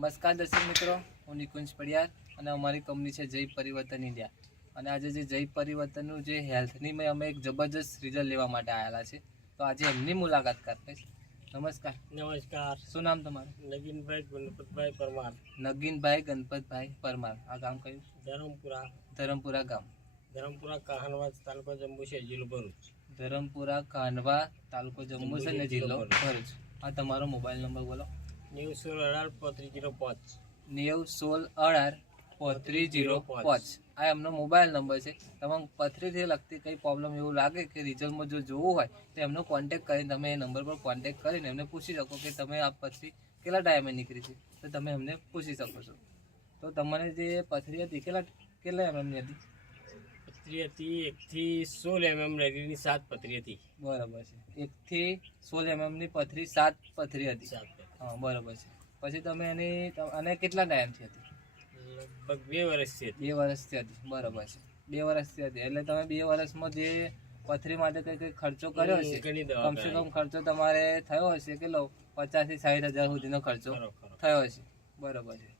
નમસ્કાર દર્શક મિત્રો, હું નિકુંજ પડિયાર અને અમારી કંપની છે જય પરિવર્તન ઇન્ડિયા. અને આજે જે જય પરિવર્તનનું જે હેલ્થની મેં અમે એક જબરજસ્ત રિઝલ્ટ લેવા માટે આવેલા છે, તો આજે એમની મુલાકાત કરીશ. નમસ્કાર. નમસ્કાર. શું નામ તમારું? નગીનભાઈ ગણપતભાઈ પરમાર. નગીનભાઈ ગણપતભાઈ પરમાર. આ ગામ કયું? ધરમપુરા. ધરમપુરા ગામ. ધરમપુરા કાહનવા તાલુકો જંબુસર જિલ્લો ભરૂચ. ધરમપુરા કાહનવા તાલુકો જંબુસર ને જિલ્લો ભરૂચ. આ તમારો મોબાઈલ નંબર બોલો. 90161835. 90161835. આ એમનો મોબાઈલ નંબર છે. તમામ પથરીથી લગતી કંઈ પ્રોબ્લેમ એવું લાગે કે રિઝલ્ટમાં જો જોવું હોય તો એમનો કોન્ટેક્ટ કરીને તમે એ નંબર પર કોન્ટેક્ટ કરીને એમને પૂછી શકો કે તમે આ પથરી કેટલા ટાઈમે નીકળી છે, તો તમે એમને પૂછી શકો છો. તો તમારે જે પથરી હતી કેટલા એમએમની હતી? પથરી હતી 1 થી 16 mm રેડીની 7 પથરી હતી. બરાબર છે. 1 થી 16 એમએમની પથરી 7 પથરી હતી. હા, બરાબર છે. પછી તમે અને કેટલા ટાઈમથી હતી? લગભગ 2 વર્ષથી હતી. 2 વર્ષથી હતી. બરાબર છે. 2 વર્ષથી હતી એટલે તમે 2 વર્ષમાં જે પથરી માટે કઈ ખર્ચો કર્યો હશે, કમસે કમ ખર્ચો તમારે થયો હશે કેટલો? 50 થી 60 હજાર સુધીનો ખર્ચો થયો હશે. બરાબર છે.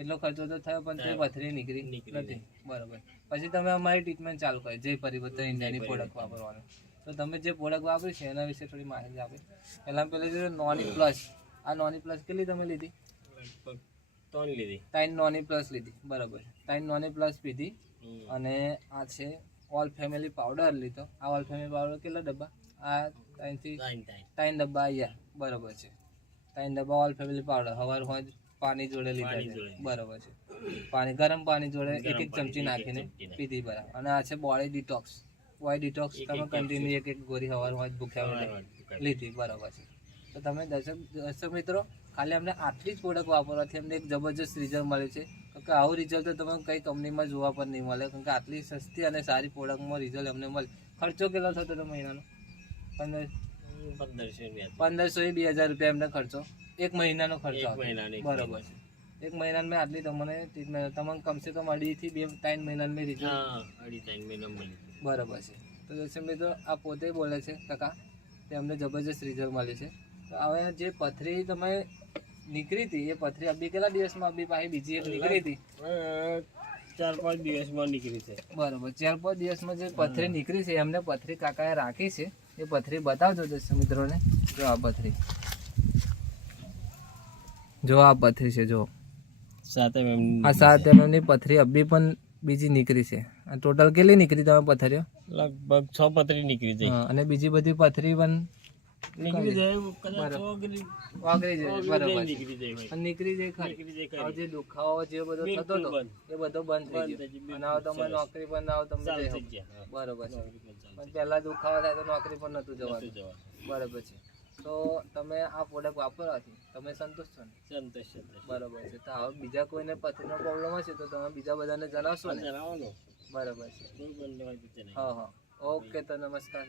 એટલો ખર્ચો તો થયો પણ તે પથરી નીકળી નથી. બરાબર. પછી તમે અમારી ટ્રીટમેન્ટ ચાલુ કરી જય પરિવર્તન ઇન્ડિયાની પ્રોડક્ટ વાપરવાનું. તો તમે જે પ્રોડક્ટ વાપરી છે એના વિશે થોડી માહિતી આપી. પહેલાં નોની પ્લસ. આ નોની પ્લસ કેટલી તમે લીધી? લગભગ 3 નોની પ્લસ લીધી. બરાબર. 3 નોની પ્લસ પીધી. અને આ છે ઓલ ફેમિલી પાવડર લીધો. આ ઓલ ફેમિલી પાવડર કેટલા ડબ્બા? આ 3 ડબ્બા અહીંયા. બરાબર છે. 3 ડબ્બા ઓલ ફેમિલી પાવડર હવાર હોય પાણી જોડે લીધા છે. બરાબર છે. ગરમ પાણી જોડે એક ચમચી નાખીને પીધી. બરાબર. અને આ છે બોડી ડિટોક્સ. બોડી ડિટોક્સ તમે કન્ટિન્યુ એક હવાર હોય ભૂખ્યા લીધી. બરાબર છે. તો તમે દર્શક મિત્રો, ખાલી અમને આટલી જ પ્રોડક્ટ વાપરવાથી અમને એક જબરજસ્ત રિઝલ્ટ મળ્યું છે. કે આવું રિઝલ્ટ તો તમે કઈ કંપનીમાં જોવા પણ નહીં મળે, કારણ કે આટલી સસ્તી અને સારી પ્રોડક્ટમાં રિઝલ્ટ અમને મળે. ખર્ચો કેટલો થતો હતો મહિનાનો? 1500 થી 2000 રૂપિયા એમને ખર્ચો, એક મહિનાનો ખર્ચો. બરાબર છે. એક મહિનામાં મેં આટલી તમને ટ્રીટમેન્ટ તમને કમસે કમ 2 થી 3 મહિનામાં મેં રિઝલ્ટ. બરાબર છે. તો દર્શક મિત્રો, આ પોતે બોલે છે કાકા કે અમને જબરજસ્ત રિઝલ્ટ મળ્યું છે. તો હવે જે પથરી તમે નીકળી હતી એ પથરી અબી કેટલા દિવસમાં પાછી બીજી એક નીકળી હતી? 4-5 દિવસમાં નીકળી છે. બરાબર. 4-5 દિવસમાં જે પથરી નીકળી છે એમને પથરી કાકાએ રાખી છે. એ પથરી બતાવજો દર્શક મિત્રોને. જો આ પથરી, જો આ પથરી છે. જો 7 mm. આ 7 mm ની પથરી અબી પણ બીજી નીકળી છે. ટોટલ કેટલી નીકળી તમે પથરીઓ? લગભગ 6 પથરી નીકળી જાય. અને બીજી બધી પથરી પણ નીકળી જાય. નીકળી જાય. જે દુખાવો જે બધો થતો હતો એ બધો બંધ થઈ ગયો. અને હવે તમે નોકરી પર ના આવો તમે. બરોબર છે. પણ પહેલા દુખાવો થાય તો નોકરી પર નતું જવાનું. બરાબર છે. તો તમે આ પ્રોડક્ટ વાપરવાથી તમે સંતુષ્ટ છો ને? સંતોષ. બરાબર છે. તો હવે બીજા કોઈને પથરીનો પ્રોબ્લેમ હશે તો તમે બીજા બધાને જણાવશો ને? બરાબર છે. હા. ઓકે, તો નમસ્કાર.